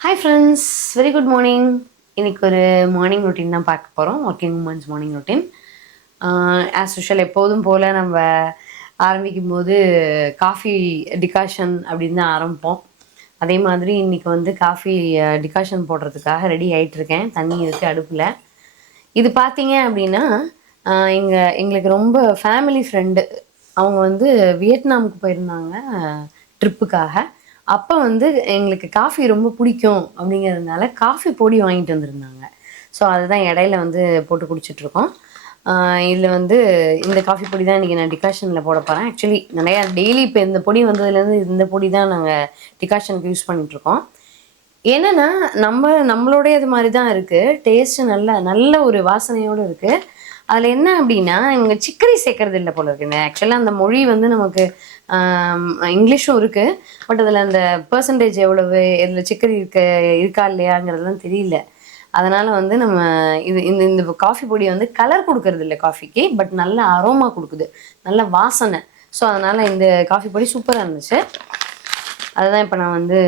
Hi friends very good morning இன்றைக்கி ஒரு morning routine தான் பார்க்க போகிறோம் working womens morning routine as usual எப்போதும் போல் நம்ம ஆரம்பிக்கும் போது காஃபி டிகாஷன் அப்படின்னு தான் ஆரம்பிப்போம். அதே மாதிரி இன்னைக்கு வந்து காஃபி டிகாஷன் uh, போடுறதுக்காக ரெடி ஆகிட்டுருக்கேன் தண்ணி இருக்குது அடுப்பில். இது பார்த்தீங்க அப்படின்னா uh, இங்கே எங்களுக்கு ரொம்ப ஃபேமிலி ஃப்ரெண்டு அவங்க வந்து வியட்நாமுக்கு போயிருந்தாங்க uh, ட்ரிப்புக்காக அப்போ வந்து எங்களுக்கு காஃபி ரொம்ப பிடிக்கும் அப்படிங்கிறதுனால காஃபி பொடி வாங்கிட்டு வந்திருந்தாங்க. ஸோ அதுதான் இடையில வந்து போட்டு குடிச்சிட்ருக்கோம் இதில் வந்து இந்த காஃபி பொடி தான் இன்றைக்கி நான் டிகாஷனில் போட போகிறேன் ஆக்சுவலி நிறையா டெய்லி இப்போ இந்த பொடி வந்ததுலேருந்து இந்த பொடி தான் நாங்கள் டிகாஷனுக்கு யூஸ் பண்ணிகிட்ருக்கோம் என்னென்னா நம்ம நம்மளோடைய இது மாதிரி தான் இருக்குது டேஸ்ட்டு நல்ல நல்ல ஒரு வாசனையோடு இருக்குது அதில் என்ன அப்படின்னா இவங்க சிக்கரி சேர்க்கறது இல்லை போல இருக்குங்க. ஆக்சுவலாக அந்த மொழி வந்து நமக்கு இங்கிலீஷும் இருக்குது பட் அதில் அந்த பர்சன்டேஜ் எவ்வளவு இதில் சிக்கரி இருக்க இருக்கா இல்லையாங்கிறதுலாம் தெரியல. அதனால் வந்து நம்ம இது இந்த இந்த காஃபி பொடி வந்து கலர் கொடுக்கறது இல்லை காஃபிக்கு பட் நல்ல அரோமா கொடுக்குது. நல்ல வாசனை. ஸோ அதனால் இந்த காஃபி பொடி சூப்பராக இருந்துச்சு. அதுதான் இப்போ நான் வந்து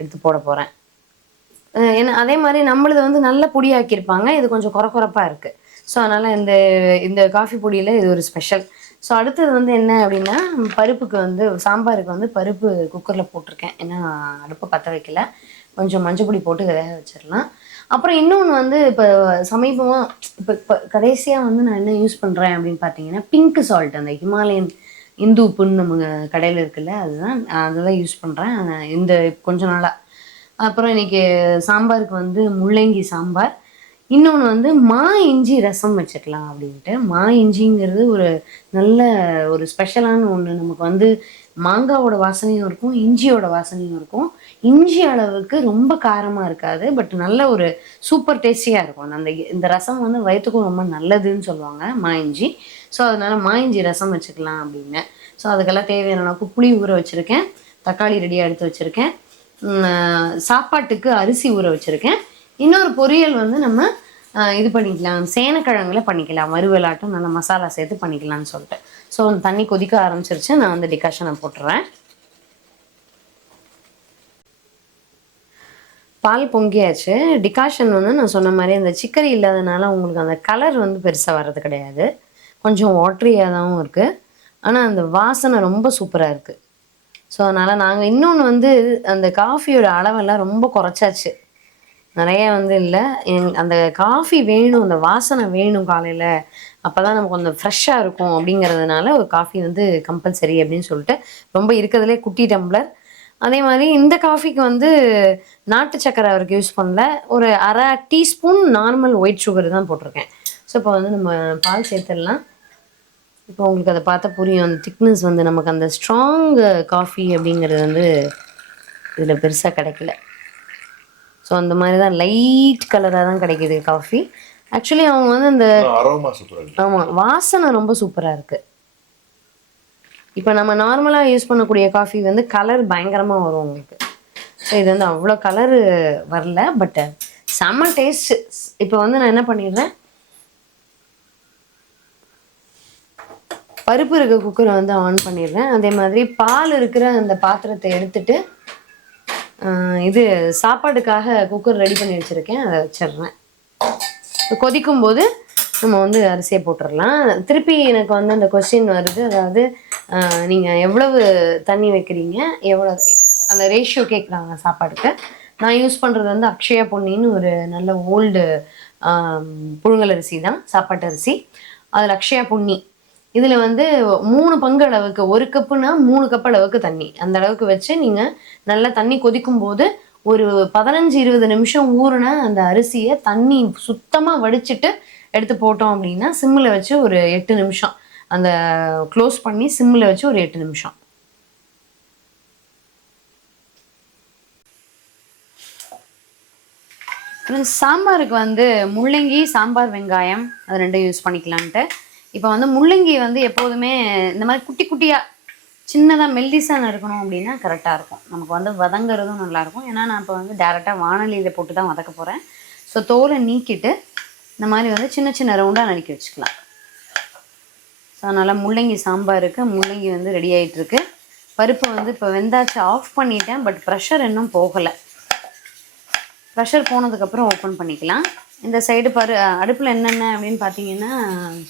எடுத்து போட போகிறேன் ஏன்னா அதே மாதிரி நம்மளது வந்து நல்ல பொடியாக்கியிருப்பாங்க. இது கொஞ்சம் குறை குறைப்பாக இருக்குது ஸோ அதனால் இந்த இந்த காஃபி பொடியில் இது ஒரு ஸ்பெஷல் ஸோ அடுத்தது வந்து என்ன அப்படின்னா பருப்புக்கு வந்து சாம்பாருக்கு வந்து பருப்பு குக்கரில் போட்டிருக்கேன். ஏன்னா அடுப்பை பற்ற வைக்கல. கொஞ்சம் மஞ்சள் பொடி போட்டு வேக வச்சிடலாம். அப்புறம் இன்னொன்று வந்து இப்போ சமீபமாக இப்போ இப்போ கடைசியாக வந்து நான் என்ன யூஸ் பண்ணுறேன் அப்படின்னு பார்த்தீங்கன்னா பிங்க் சால்ட் அந்த ஹிமாலயன் இந்து உப்புன்னு நம்ம கடையில் இருக்குல்ல அதுதான் அதெல்லாம் யூஸ் பண்ணுறேன் இந்த கொஞ்ச நாளாக அப்புறம் இன்னைக்கு சாம்பாருக்கு வந்து முள்ளங்கி சாம்பார். இன்னொன்று வந்து மா இஞ்சி ரசம் வச்சுக்கலாம் அப்படின்ட்டு. மா இஞ்சிங்கிறது ஒரு நல்ல ஒரு ஸ்பெஷலான ஒன்று நமக்கு வந்து மாங்காவோட வாசனையும் இருக்கும் இஞ்சியோட வாசனையும் இருக்கும். இஞ்சி அளவுக்கு ரொம்ப காரமாக இருக்காது பட் நல்ல ஒரு சூப்பர் டேஸ்டியாக இருக்கும். அந்த இந்த ரசம் வந்து வயிற்றுக்கும் ரொம்ப நல்லதுன்னு சொல்லுவாங்க மா இஞ்சி. ஸோ அதனால மா இஞ்சி ரசம் வச்சுக்கலாம் அப்படின்னு. ஸோ அதுக்கெல்லாம் தேவையான அளவுக்கு புளி ஊற வச்சுருக்கேன். தக்காளி ரெடியாக எடுத்து வச்சுருக்கேன். சாப்பாட்டுக்கு அரிசி ஊற வச்சுருக்கேன். இன்னொரு பொரியல் வந்து நம்ம இது பண்ணிக்கலாம். சேனக்கிழங்குல பண்ணிக்கலாம். வறுவலாட்டம் நல்லா மசாலா சேர்த்து பண்ணிக்கலாம்னு சொல்லிட்டு. ஸோ தண்ணி கொதிக்க ஆரம்பிச்சிருச்சு. நான் வந்து டிகாஷனை போட்டுறேன். பால் பொங்கியாச்சு. டிகாஷன் வந்து நான் சொன்ன மாதிரி அந்த சிக்கரி இல்லாதனால உங்களுக்கு அந்த கலர் வந்து பெருசாக வர்றது கிடையாது. கொஞ்சம் வாட்ரியாக தான் இருக்குது ஆனால் அந்த வாசனை ரொம்ப சூப்பராக இருக்குது ஸோ அதனால் நாங்கள் இன்னொன்று வந்து அந்த காஃபியோட அளவெல்லாம் ரொம்ப குறைச்சாச்சு. நிறைய வந்து இல்லை. எங் அந்த காஃபி வேணும் அந்த வாசனை வேணும் காலையில். அப்போ தான் நமக்கு கொஞ்சம் ஃப்ரெஷ்ஷாக இருக்கும் அப்படிங்கிறதுனால ஒரு காஃபி வந்து கம்பல்சரி அப்படின்னு சொல்லிட்டு ரொம்ப இருக்கிறதுலே குட்டி டம்ளர் அதே மாதிரி இந்த காஃபிக்கு வந்து நாட்டு சக்கரை அவருக்கு யூஸ் பண்ணல. ஒரு அரை டீஸ்பூன் நார்மல் ஒயிட் சுகர் தான் போட்டிருக்கேன். ஸோ இப்போ வந்து நம்ம பால் சேர்த்துடலாம். இப்போ உங்களுக்கு அதை பார்த்தா புரியும். அந்த திக்னஸ் வந்து நமக்கு அந்த ஸ்ட்ராங் காஃபி அப்படிங்கிறது வந்து இதில் பெருசாக கிடைக்கல. ஸோ அந்த மாதிரி தான் லைட் கலராக தான் கிடைக்குது காஃபி ஆக்சுவலி அவங்க வந்து அந்த இருக்கு. ஆமாம் வாசனை ரொம்ப சூப்பராக இருக்குது இப்போ நம்ம நார்மலாக யூஸ் பண்ணக்கூடிய காஃபி வந்து கலர் பயங்கரமாக வரும் உங்களுக்கு. ஸோ இது வந்து அவ்வளோ கலரு வரல பட் செம்ம டேஸ்ட் இப்போ வந்து நான் என்ன பண்ணிடுறேன்? பருப்பு இருக்க குக்கரை வந்து ஆன் பண்ணிடுறேன். அதே மாதிரி பால் இருக்கிற அந்த பாத்திரத்தை எடுத்துட்டு இது சாப்பாடுக்காக குக்கர் ரெடி பண்ணி வச்சுருக்கேன். அதை வச்சிடுறேன். கொதிக்கும் போது நம்ம வந்து அரிசியை போட்டுடலாம். திருப்பி எனக்கு வந்து அந்த கொஸ்டின் வருது. அதாவது நீங்கள் எவ்வளவு தண்ணி வைக்கிறீங்க? எவ்வளோ அந்த ரேஷியோ கேட்குறாங்க சாப்பாடுக்கு. நான் யூஸ் பண்ணுறது வந்து அக்ஷயா பொன்னின்னு ஒரு நல்ல ஓல்டு புழுங்கல் அரிசி தான். சாப்பாட்டு அரிசி. அதில் அக்ஷயா பொன்னி. இதில் வந்து மூணு பங்கு அளவுக்கு ஒரு கப்புனா மூணு கப் அளவுக்கு தண்ணி. அந்த அளவுக்கு வச்சு நீங்கள் நல்லா தண்ணி கொதிக்கும் போது ஒரு பதினஞ்சு இருபது நிமிஷம் ஊறின அந்த அரிசியை தண்ணி சுத்தமாக வடிச்சிட்டு எடுத்து போட்டோம் அப்படின்னா சிம்மில் வச்சு ஒரு எட்டு நிமிஷம். அந்த க்ளோஸ் பண்ணி சிம்மில் வச்சு ஒரு எட்டு நிமிஷம். அப்புறம் சாம்பாருக்கு வந்து முள்ளங்கி சாம்பார் வெங்காயம் அது ரெண்டும் யூஸ் பண்ணிக்கலான்ட்டு. இப்போ வந்து முள்ளங்கி வந்து எப்போதுமே இந்த மாதிரி குட்டி குட்டியாக சின்னதாக மெல்லிசாக நறுக்கணும் அப்படின்னா கரெக்டாக இருக்கும். நமக்கு வந்து வதங்குறதும் நல்லாயிருக்கும் ஏன்னா நான் இப்போ வந்து டேரெக்டாக வானலியில் போட்டு தான் வதக்க போகிறேன் ஸோ தோலை நீக்கிட்டு இந்த மாதிரி வந்து சின்ன சின்ன ரவுண்டாக நறுக்கி வச்சுக்கலாம். ஸோ அதனால் முள்ளங்கி சாம்பாருக்கு முள்ளங்கி வந்து ரெடி ஆகிட்டுருக்கு பருப்பு வந்து இப்போ வெந்தாச்சு ஆஃப் பண்ணிட்டேன். பட் ப்ரெஷர் இன்னும் போகலை. ப்ரெஷர் போனதுக்கப்புறம் ஓப்பன் பண்ணிக்கலாம். இந்த சைடு பரு அடுப்பில் என்னென்ன அப்படின்னு பார்த்தீங்கன்னா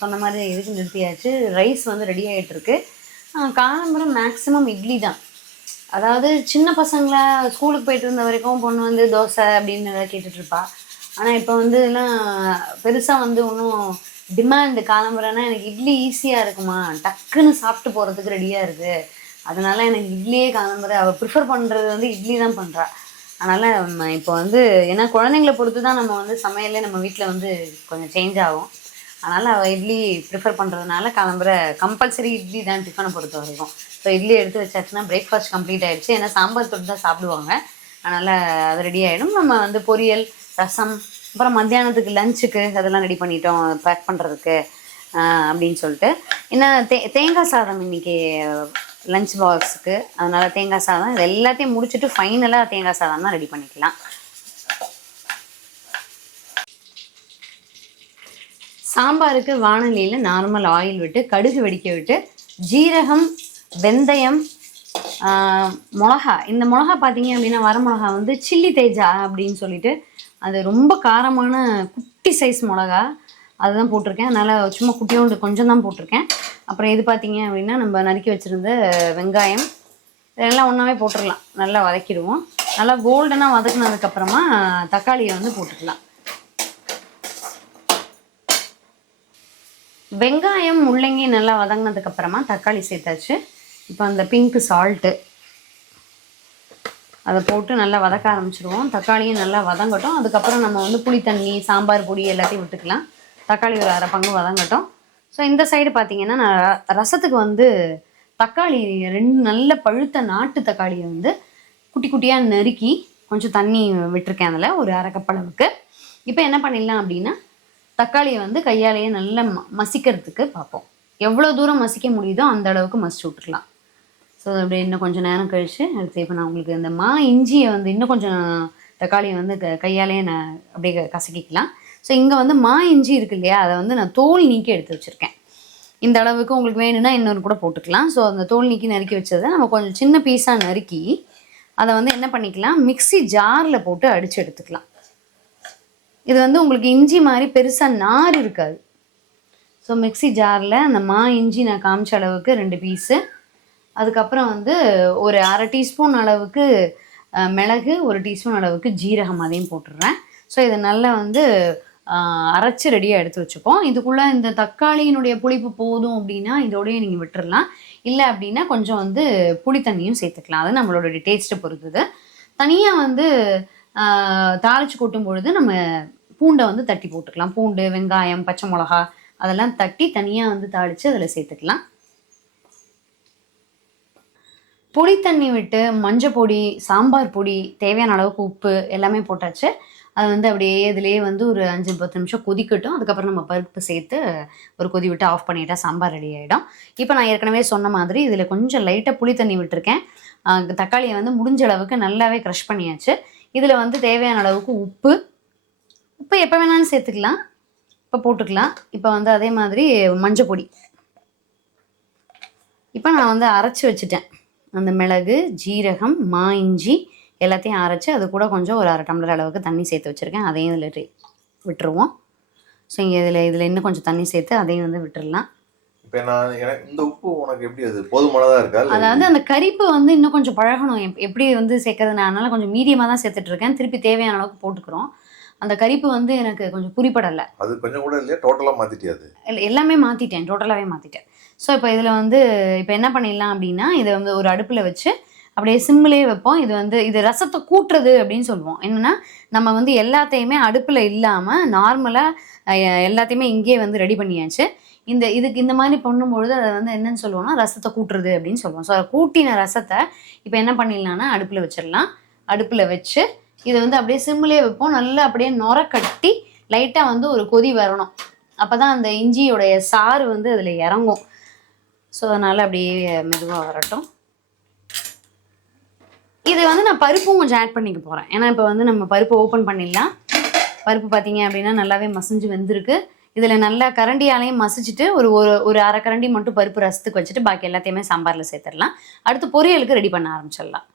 சொன்ன மாதிரி இதுக்கு நிறுத்தியாச்சு. ரைஸ் வந்து ரெடி ஆகிட்டுருக்கு காலம்பரம் மேக்ஸிமம் இட்லி தான். அதாவது சின்ன பசங்களை ஸ்கூலுக்கு போயிட்டு இருந்த வரைக்கும் பொண்ணு வந்து தோசை அப்படின்னு கேட்டுட்ருப்பா ஆனால் இப்போ வந்து எல்லாம் பெருசாக வந்து ஒன்றும் டிமாண்டு காலம்பரம்னா எனக்கு இட்லி ஈஸியாக இருக்குமா? டக்குன்னு சாப்பிட்டு போகிறதுக்கு ரெடியாக இருக்குது அதனால் எனக்கு இட்லியே காலம்பரம். அவள் ப்ரிஃபர் பண்ணுறது வந்து இட்லி தான் பண்ணுறா அதனால் இப்போ வந்து ஏன்னா குழந்தைங்கள பொறுத்து தான் நம்ம வந்து சமையலே நம்ம வீட்டில் வந்து கொஞ்சம் சேஞ்ச் ஆகும். அதனால் அவள் இட்லி ப்ரிஃபர் பண்ணுறதுனால கிளம்புற கம்பல்சரி இட்லி தான் டிஃபனை பொறுத்த வரைக்கும். ஸோ இட்லி எடுத்து வச்சாச்சுன்னா பிரேக்ஃபாஸ்ட் கம்ப்ளீட் ஆகிடுச்சு ஏன்னா சாம்பார் தொட்டு தான் சாப்பிடுவாங்க. அதனால் அது ரெடி ஆகிடும் நம்ம வந்து பொரியல் ரசம் அப்புறம் மத்தியானத்துக்கு லஞ்சுக்கு அதெல்லாம் ரெடி பண்ணிட்டோம் பேக் பண்ணுறதுக்கு அப்படின்னு சொல்லிட்டு. என்ன தே தேங்காய் சாதம் இன்னைக்கு லஞ்ச் பாக்ஸுக்கு அதனால் தேங்காய் சாதம் இது எல்லாத்தையும் முடிச்சுட்டு ஃபைனலாக தேங்காய் சாதம் தான் ரெடி பண்ணிக்கலாம். சாம்பாருக்கு வானலியில் நார்மல் ஆயில் விட்டு கடுகு வெடிக்க விட்டு ஜீரகம் வெந்தயம் மிளகா. இந்த மிளகா பார்த்தீங்க அப்படின்னா வர மிளகா வந்து சில்லி தேஜா அப்படின்னு சொல்லிட்டு அது ரொம்ப காரமான குட்டி சைஸ் மிளகா. அதுதான் போட்டிருக்கேன். அதனால் சும்மா குட்டியோண்டு கொஞ்சம் தான் போட்டிருக்கேன். அப்புறம் இது பார்த்தீங்க அப்படின்னா நம்ம நறுக்கி வச்சுருந்த வெங்காயம். இதெல்லாம் ஒன்றாவே போட்டுடலாம் நல்லா வதக்கிடுவோம். நல்லா கோல்டனாக வதக்குனதுக்கப்புறமா தக்காளியை வந்து போட்டுக்கலாம். வெங்காயம் முள்ளங்கி நல்லா வதங்கினதுக்கப்புறமா தக்காளி சேர்த்தாச்சு. இப்போ அந்த பிங்க் சால்ட்டு அதை போட்டு நல்லா வதக்க ஆரம்பிச்சிடுவோம் தக்காளியும் நல்லா வதங்கட்டும். அதுக்கப்புறம் நம்ம வந்து புளி தண்ணி சாம்பார் பொடி எல்லாத்தையும் விட்டுக்கலாம். தக்காளி ஒரு அரை பங்கு வதங்கட்டும். ஸோ இந்த சைடு பார்த்தீங்கன்னா நான் ர- ரசத்துக்கு வந்து தக்காளி ரெண்டு நல்ல பழுத்த நாட்டு தக்காளியை வந்து குட்டி குட்டியாக நறுக்கி கொஞ்சம் தண்ணி விட்டுருக்கேன் அதில் ஒரு அரை கப் அளவுக்கு. இப்போ என்ன பண்ணிடலாம் அப்படின்னா தக்காளியை வந்து கையாலேயே நல்லா ம மசிக்கிறதுக்கு பார்ப்போம். எவ்வளோ தூரம் மசிக்க முடியுதோ அந்த அளவுக்கு மசிச்சு விட்டுருலாம். ஸோ அப்படியே இன்னும் கொஞ்சம் நேரம் கழித்து அடுத்து இப்போ நான் உங்களுக்கு இந்த மா இஞ்சியை வந்து இன்னும் கொஞ்சம் தக்காளியை வந்து க கையாலேயே நான் அப்படியே க- கசக்கிக்கலாம். ஸோ இங்கே வந்து மா இஞ்சி இருக்கு இல்லையா? அதை வந்து நான் தோல் நீக்கி எடுத்து வச்சுருக்கேன். இந்த அளவுக்கு உங்களுக்கு வேணும்னா இன்னொரு கூட போட்டுக்கலாம். ஸோ அந்த தோல் நீக்கி நறுக்கி வச்சதை நம்ம கொஞ்சம் சின்ன பீஸாக நறுக்கி அதை வந்து என்ன பண்ணிக்கலாம்? மிக்ஸி ஜாரில் போட்டு அடித்து எடுத்துக்கலாம். இது வந்து உங்களுக்கு இஞ்சி மாதிரி பெருசாக நார் இருக்காது. ஸோ மிக்ஸி ஜாரில் அந்த மா இஞ்சி நான் காமிச்ச அளவுக்கு ரெண்டு பீஸு அதுக்கப்புறம் வந்து ஒரு அரை டீஸ்பூன் அளவுக்கு மிளகு ஒரு டீஸ்பூன் அளவுக்கு ஜீரகம் அதையும் போட்டுடுறேன். ஸோ இதை நல்லா வந்து அரைச்சு ரெடியாக எடுத்து வச்சுப்போம். இதுக்குள்ளே இந்த தக்காளியினுடைய புளிப்பு போதும் அப்படின்னா இதோடய நீங்கள் விட்டுறலாம். இல்லை அப்படின்னா கொஞ்சம் வந்து புளி தண்ணியும் சேர்த்துக்கலாம். அது நம்மளோட டேஸ்ட்டை பொறுத்தது. தனியாக வந்து தாளித்து தாளிச்சு கொட்டும் பொழுது நம்ம பூண்டை வந்து தட்டி போட்டுக்கலாம். பூண்டு வெங்காயம் பச்சை மிளகா அதெல்லாம் தட்டி தனியாக வந்து தாளித்து அதில் சேர்த்துக்கலாம். புளி தண்ணி விட்டு மஞ்சள் பொடி சாம்பார் பொடி தேவையான அளவுக்கு உப்பு எல்லாமே போட்டாச்சு. அது வந்து அப்படியே இதுலேயே வந்து ஒரு அஞ்சு பத்து நிமிஷம் கொதிக்கட்டும். அதுக்கப்புறம் நம்ம பருப்பு சேர்த்து ஒரு கொதி விட்டு ஆஃப் பண்ணிட்டா சாம்பார் ரெடி ஆகிடும் இப்போ நான் ஏற்கனவே சொன்ன மாதிரி இதில் கொஞ்சம் லைட்டாக புளி தண்ணி விட்டுருக்கேன். தக்காளியை வந்து முடிஞ்ச அளவுக்கு நல்லாவே க்ரஷ் பண்ணியாச்சு. இதில் வந்து தேவையான அளவுக்கு உப்பு. உப்பு எப்போ வேணாலும் சேர்த்துக்கலாம். இப்போ போட்டுக்கலாம். இப்போ வந்து அதே மாதிரி மஞ்சள் பொடி. இப்போ நான் வந்து அரைச்சி வச்சுட்டேன். அந்த மிளகு ஜீரகம் மா இஞ்சி எல்லாத்தையும் அரைச்சி அது கூட கொஞ்சம் ஒரு அரை டம்ளர் அளவுக்கு தண்ணி சேர்த்து வச்சுருக்கேன். அதையும் இதில் விட்டுருவோம். ஸோ இங்கே இதில் இதில் இன்னும் கொஞ்சம் தண்ணி சேர்த்து அதையும் வந்து விட்டுறலாம். இப்ப நான் எனக்கு இந்த உப்பு உனக்கு எப்படி அது? போதுமானதா இருக்கா? அதாவது அந்த கரிப்பு வந்து இன்னும் கொஞ்சம் பழகணும். எப்- எப்படி வந்து சேர்க்கறது நான் அதனால கொஞ்சம் மீடியமாக தான் சேர்த்துட்டு இருக்கேன் திருப்பி தேவையான அளவுக்கு போட்டுக்கிறோம். அந்த கரிப்பு வந்து எனக்கு கொஞ்சம் புரிப்படலை அது கொஞ்சம் கூட இல்லையா? டோட்டலா மாத்திட்டியாது இல்ல, எல்லாமே மாற்றிட்டேன் டோட்டலாகவே மாற்றிட்டேன் ஸோ இப்போ இதில் வந்து இப்போ என்ன பண்ணிடலாம் அப்படின்னா இதை வந்து ஒரு அடுப்பில் வச்சு அப்படியே சிம்மிலே வைப்போம். இது வந்து இது ரசத்தை கூட்டுறது அப்படின்னு சொல்லுவோம். என்னன்னா நம்ம வந்து எல்லாத்தையுமே அடுப்பில் இல்லாமல் நார்மலாக எல்லாத்தையுமே இங்கேயே வந்து ரெடி பண்ணியாச்சு. இந்த இதுக்கு இந்த மாதிரி பண்ணும்பொழுது அதை வந்து என்னன்னு சொல்லுவோம்னா ரசத்தை கூட்டுறது அப்படின்னு சொல்லுவோம். ஸோ அதை கூட்டின ரசத்தை இப்போ என்ன பண்ணிடலாம்னா அடுப்பில் வச்சிடலாம். அடுப்பில் வச்சு இதை வந்து அப்படியே சிம்மிலே வைப்போம். நல்லா அப்படியே நுர கட்டி லைட்டாக வந்து ஒரு கொதி வரணும். அப்போ தான் அந்த இஞ்சியோடைய சாறு வந்து அதில் இறங்கும். ஸோ அதனால் அப்படியே மெதுவாக வரட்டும். இது வந்து நான் பருப்பும் கொஞ்சம் ஆட் பண்ணிக்க போகிறேன் ஏன்னா இப்போ வந்து நம்ம பருப்பு ஓப்பன் பண்ணிடலாம். பருப்பு பார்த்தீங்க அப்படின்னா நல்லாவே மசிஞ்சு வெந்திருக்கு. இதில் நல்லா கரண்டியாலையும் மசிச்சுட்டு ஒரு ஒரு ஒரு அரை கரண்டி மட்டும் பருப்பு ரசத்துக்கு வச்சுட்டு பாக்கி எல்லாத்தையுமே சாம்பாரில் சேர்த்துடலாம். அடுத்து பொரியலுக்கு ரெடி பண்ண ஆரம்பிச்சிடலாம்.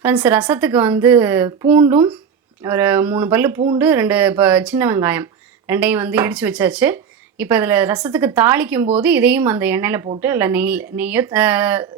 ஃப்ரெண்ட்ஸ் ரசத்துக்கு வந்து பூண்டும் ஒரு மூணு பல்லு பூண்டு ரெண்டு இப்போ சின்ன வெங்காயம் ரெண்டையும் வந்து இடித்து வச்சாச்சு. இப்போ இதில் ரசத்துக்கு தாளிக்கும் போது இதையும் அந்த எண்ணெயில் போட்டு இல்லை நெய் நெய்யோ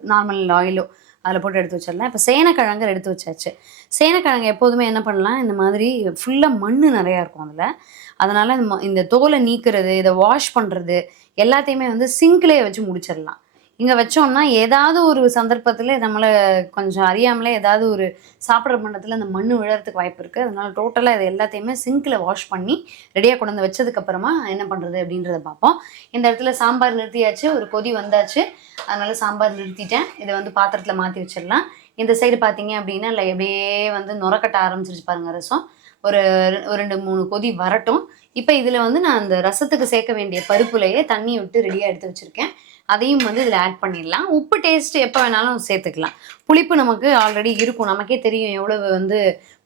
நார்மல் ஆயிலோ அதில் போட்டு எடுத்து வச்சிடலாம். இப்போ சேனக்கிழங்கு எடுத்து வச்சாச்சு. சேனக்கிழங்கு எப்போதுமே என்ன பண்ணலாம்? இந்த மாதிரி ஃபுல்லாக மண் நிறையா இருக்கும் அதில். அதனால் இந்த ம- இந்த தோலை நீக்கிறது இதை வாஷ் பண்ணுறது எல்லாத்தையுமே வந்து சிங்க்லேயே வச்சு முடிச்சிடலாம். இங்கே வச்சோம்னா ஏதாவது ஒரு சந்தர்ப்பத்தில் நம்மளை கொஞ்சம் அறியாமலே ஏதாவது ஒரு சாப்பிட்ற மண்டத்தில் அந்த மண் விழறதுக்கு வாய்ப்பு இருக்குது அதனால டோட்டலாக இது எல்லாத்தையுமே சிங்கில் வாஷ் பண்ணி ரெடியாக கொண்டு வந்து வச்சதுக்கப்புறமா என்ன பண்ணுறது அப்படின்றத பார்ப்போம். இந்த இடத்துல சாம்பார் நிறுத்தியாச்சு. ஒரு கொதி வந்தாச்சு. அதனால சாம்பார் நிறுத்திட்டேன். இதை வந்து பாத்திரத்தில் மாற்றி வச்சிடலாம். இந்த சைடு பார்த்தீங்க அப்படின்னா இல்லை எப்படியே வந்து நுரக்கட்ட ஆரம்பிச்சிருச்சு பாருங்க ரசம். ஒரு ரெ- ஒரு ரெண்டு மூணு கொதி வரட்டும். இப்போ இதில் வந்து நான் அந்த ரசத்துக்கு சேர்க்க வேண்டிய பருப்புலையே தண்ணி விட்டு ரெடியாக எடுத்து வச்சுருக்கேன். அதையும் வந்து இதில் ஆட் பண்ணிடலாம். உப்பு டேஸ்ட் எப்போ வேணாலும் சேர்த்துக்கலாம். புளிப்பு நமக்கு ஆல்ரெடி இருக்கும். நமக்கே தெரியும் எவ்வளவு வந்து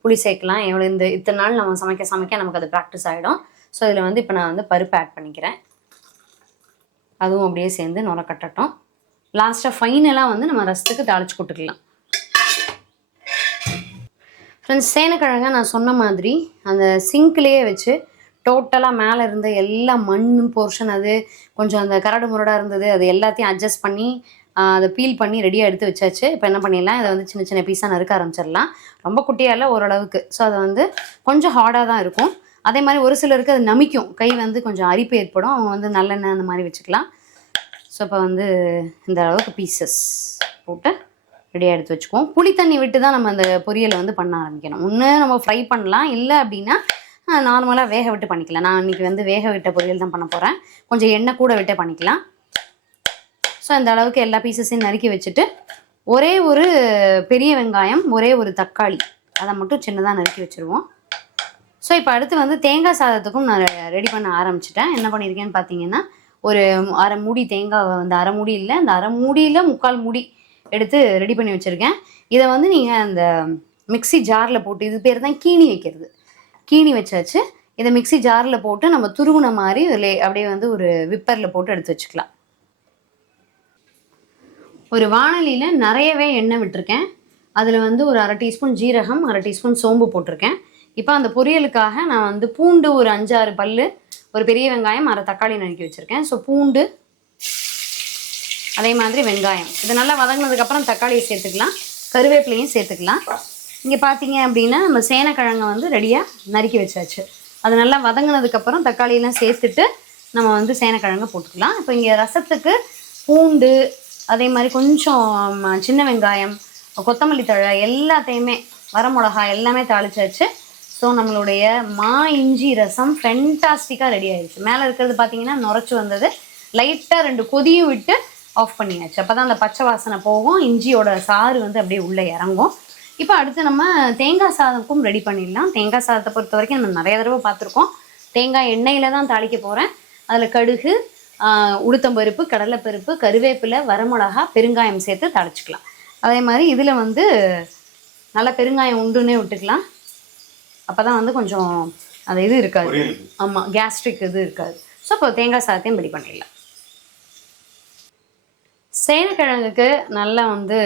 புளி சேர்க்கலாம் எவ்வளோ இந்த இத்தனை நாள் நம்ம சமைக்க சமைக்க நமக்கு அது ப்ராக்டிஸ் ஆகிடும் ஸோ இதில் வந்து இப்போ நான் வந்து பருப்பு ஆட் பண்ணிக்கிறேன். அதுவும் அப்படியே சேர்ந்து நுர கட்டட்டும். லாஸ்ட்டாக ஃபைனலாக வந்து நம்ம ரசத்துக்கு தாளிச்சு கொடுத்துக்கலாம். ஃப்ரெண்ட்ஸ் சேனக்கிழங்க நான் சொன்ன மாதிரி அந்த சிங்க்லேயே வச்சு டோட்டலாக மேலே இருந்த எல்லா மண் போர்ஷன் அது கொஞ்சம் அந்த கரடு முரடாக இருந்தது அது எல்லாத்தையும் அட்ஜஸ்ட் பண்ணி அதை பீல் பண்ணி ரெடியாக எடுத்து வச்சாச்சு. இப்போ என்ன பண்ணிடலாம்? இதை வந்து சின்ன சின்ன பீஸாக நறுக்க ஆரம்பிச்சிடலாம். ரொம்ப குட்டியாக இல்லை ஓரளவுக்கு. ஸோ அதை வந்து கொஞ்சம் ஹார்டாக தான் இருக்கும். அதே மாதிரி ஒரு சிலருக்கு அது நமிக்கும். கை வந்து கொஞ்சம் அரிப்பு ஏற்படும். அவங்க வந்து நல்லெண்ணெய் அந்த மாதிரி வச்சுக்கலாம். ஸோ இப்போ வந்து இந்த அளவுக்கு பீசஸ் போட்டு ரெடியாக எடுத்து வச்சுக்குவோம். புளி தண்ணி விட்டு தான் நம்ம அந்த பொரியலை வந்து பண்ண ஆரம்பிக்கணும். ஒன்று நம்ம ஃப்ரை பண்ணலாம். இல்லை அப்படின்னா நார்மலாக வேக விட்டு பண்ணிக்கலாம். நான் இன்றைக்கி வந்து வேக விட்ட பொரியல் தான் பண்ண போகிறேன் கொஞ்சம் எண்ணெய் கூட விட்டே பண்ணிக்கலாம். ஸோ அந்த அளவுக்கு எல்லா பீசஸையும் நறுக்கி வச்சுட்டு ஒரே ஒரு பெரிய வெங்காயம் ஒரே ஒரு தக்காளி அதை மட்டும் சின்னதாக நறுக்கி வச்சுருவோம். ஸோ இப்போ அடுத்து வந்து தேங்காய் சாதத்துக்கும் நான் ரெடி பண்ண ஆரம்பிச்சிட்டேன். என்ன பண்ணியிருக்கேன்னு பார்த்தீங்கன்னா ஒரு அரை மூடி தேங்காவை அந்த அரை மூடி இல்லை அந்த அரை மூடியில் முக்கால் மூடி எடுத்து ரெடி பண்ணி வச்சுருக்கேன். இதை வந்து நீங்கள் அந்த மிக்ஸி ஜாரில் போட்டு இது பேர் தான் கீனி வைக்கிறது. கீனி வச்சாச்சு. இதை மிக்ஸி ஜாரில் போட்டு நம்ம துருவின மாதிரி லே அப்படியே வந்து ஒரு விப்பரில் போட்டு எடுத்து வச்சுக்கலாம். ஒரு வாணலியில் நிறையவே எண்ணெய் விட்டிருக்கேன். அதில் வந்து ஒரு அரை டீஸ்பூன் ஜீரகம் அரை டீஸ்பூன் சோம்பு போட்டிருக்கேன். இப்போ அந்த பொரியலுக்காக நான் வந்து பூண்டு ஒரு அஞ்சாறு பல் ஒரு பெரிய வெங்காயம் அரை தக்காளி நறுக்கி வச்சுருக்கேன். ஸோ பூண்டு அதே மாதிரி வெங்காயம். இது நல்லா வதங்கினதுக்கப்புறம் தக்காளியை சேர்த்துக்கலாம். கருவேப்பிலையும் சேர்த்துக்கலாம். இங்கே பார்த்தீங்க அப்படின்னா நம்ம சேனக்கிழங்கை வந்து ரெடியாக நறுக்கி வச்சாச்சு. அது நல்லா வதங்கினதுக்கப்புறம் தக்காளியெல்லாம் சேர்த்துட்டு நம்ம வந்து சேனக்கிழங்கை போட்டுக்கலாம். இப்போ இங்கே ரசத்துக்கு பூண்டு அதே மாதிரி கொஞ்சம் சின்ன வெங்காயம் கொத்தமல்லி தழை எல்லாத்தையுமே வரமிளகா எல்லாமே தாளிச்சாச்சு. ஸோ நம்மளுடைய மா இஞ்சி ரசம் ஃபென்டாஸ்டிக்காக ரெடி ஆயிடுச்சு மேலே இருக்கிறது பார்த்தீங்கன்னா நுரைச்சி வந்தது. லைட்டாக ரெண்டு கொதியும் விட்டு ஆஃப் பண்ணியாச்சு. அப்போ தான் அந்த பச்சை வாசனை போகும். இஞ்சியோட சாறு வந்து அப்படியே உள்ளே இறங்கும். இப்போ அடுத்து நம்ம தேங்காய் சாதமுக்கும் ரெடி பண்ணிடலாம். தேங்காய் சாதத்தை பொறுத்த வரைக்கும் நம்ம நிறைய தடவை பார்த்துருக்கோம். தேங்காய் எண்ணெயில் தான் தாளிக்க போகிறேன் அதில் கடுகு உளுத்தம்பருப்பு கடலைப்பருப்பு கருவேப்பிலை வரமிளகா பெருங்காயம் சேர்த்து தாளிச்சுக்கலாம். அதே மாதிரி இதில் வந்து நல்லா பெருங்காயம் உண்டுன்னே விட்டுக்கலாம். அப்போ தான் வந்து கொஞ்சம் அந்த இது இருக்காது. ஆமாம் கேஸ்ட்ரிக் இது இருக்காது. ஸோ இப்போ தேங்காய் சாதத்தையும் ரெடி பண்ணிடலாம். சேனக்கிழங்குக்கு நல்லா வந்து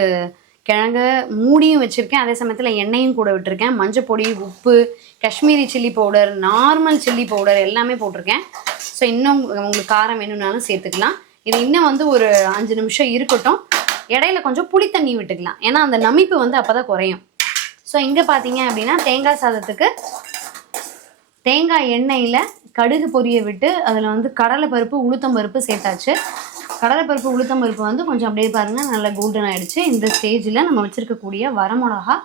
கிழங்கு மூடியும் வச்சுருக்கேன். அதே சமயத்தில் எண்ணெயும் கூட விட்டுருக்கேன். மஞ்சள் பொடி உப்பு Kashmiri chilli powder normal chilli powder எல்லாமே போட்டிருக்கேன். ஸோ இன்னும் உங்களுக்கு காரம் வேணும்னாலும் சேர்த்துக்கலாம். இது இன்னும் வந்து ஒரு அஞ்சு நிமிஷம் இருக்கட்டும். இடையில கொஞ்சம் புளி தண்ணி விட்டுக்கலாம். ஏன்னா அந்த நமிப்பு வந்து அப்போ தான் குறையும். ஸோ இங்கே பார்த்தீங்க அப்படின்னா தேங்காய் சாதத்துக்கு தேங்காய் எண்ணெயில் கடுகு பொரிய விட்டு அதில் வந்து கடலை பருப்பு உளுத்தம் பருப்பு சேர்த்தாச்சு. கடலைப்பருப்பு உளுத்தம் பருப்பு வந்து கொஞ்சம் அப்படியே பாருங்கள் நல்லா கோல்டன் ஆகிடுச்சு இந்த ஸ்டேஜில் நம்ம வச்சுருக்கக்கூடிய வரமிளகா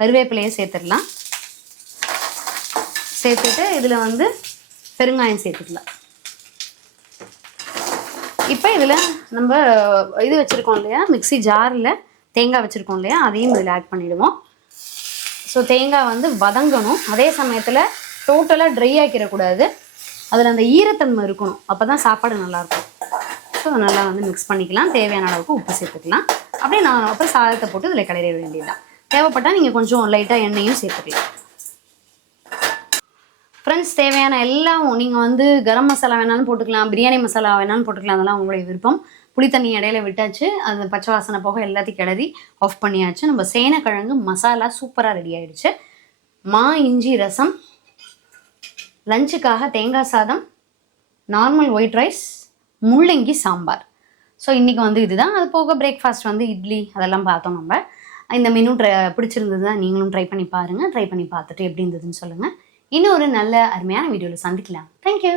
கருவேப்பிலையை சேர்த்துடலாம். சேர்த்துட்டு இதில் வந்து பெருங்காயம் சேர்த்துக்கலாம். இப்போ இதில் நம்ம இது வச்சுருக்கோம் இல்லையா மிக்ஸி ஜாரில் தேங்காய் வச்சுருக்கோம் இல்லையா அதையும் இதில் ஆட் பண்ணிவிடுவோம் ஸோ தேங்காய் வந்து வதங்கணும். அதே சமயத்தில் டோட்டலாக ட்ரை ஆக்கிடக்கூடாது. அதில் அந்த ஈரத்தன்மை இருக்கணும். அப்போ தான் சாப்பாடு நல்லாயிருக்கும் ஸோ நல்லா வந்து மிக்ஸ் பண்ணிக்கலாம். தேவையான அளவுக்கு உப்பு சேர்த்துக்கலாம். அப்படியே நான் அப்புறம் சாதத்தை போட்டு இதில் கிளறிட வேண்டியதுதான். தேவைப்பட்டால் நீங்கள் கொஞ்சம் லைட்டாக எண்ணெயும் சேர்த்துக்கலாம். ஃப்ரெண்ட்ஸ் தேவையான எல்லாம் நீங்கள் வந்து கரம் மசாலா வேணாலும் போட்டுக்கலாம் பிரியாணி மசாலா வேணாலும் போட்டுக்கலாம். அதெல்லாம் உங்களுடைய விருப்பம். புளி தண்ணி இடையில விட்டாச்சு அந்த பச்சை வாசனை போக எல்லாத்தையும் கிளறி ஆஃப் பண்ணியாச்சு. நம்ம சேனக்கிழங்கு மசாலா சூப்பராக ரெடி ஆயிடுச்சு. மா இஞ்சி ரசம் லஞ்சுக்காக தேங்காய் சாதம் நார்மல் ஒயிட் ரைஸ் முள்ளங்கி சாம்பார். ஸோ இன்றைக்கி வந்து இதுதான். அது போக பிரேக்ஃபாஸ்ட் வந்து இட்லி அதெல்லாம் பார்த்தோம் நம்ம. இந்த மெனு ட்ரை பிடிச்சிருந்ததுன்னா நீங்களும் ட்ரை பண்ணி பாருங்கள் ட்ரை பண்ணி பார்த்துட்டு எப்படி இருந்ததுன்னு சொல்லுங்கள் இன்னும் ஒரு நல்ல அருமையான வீடியோவில் சந்திக்கலாம். தேங்க்யூ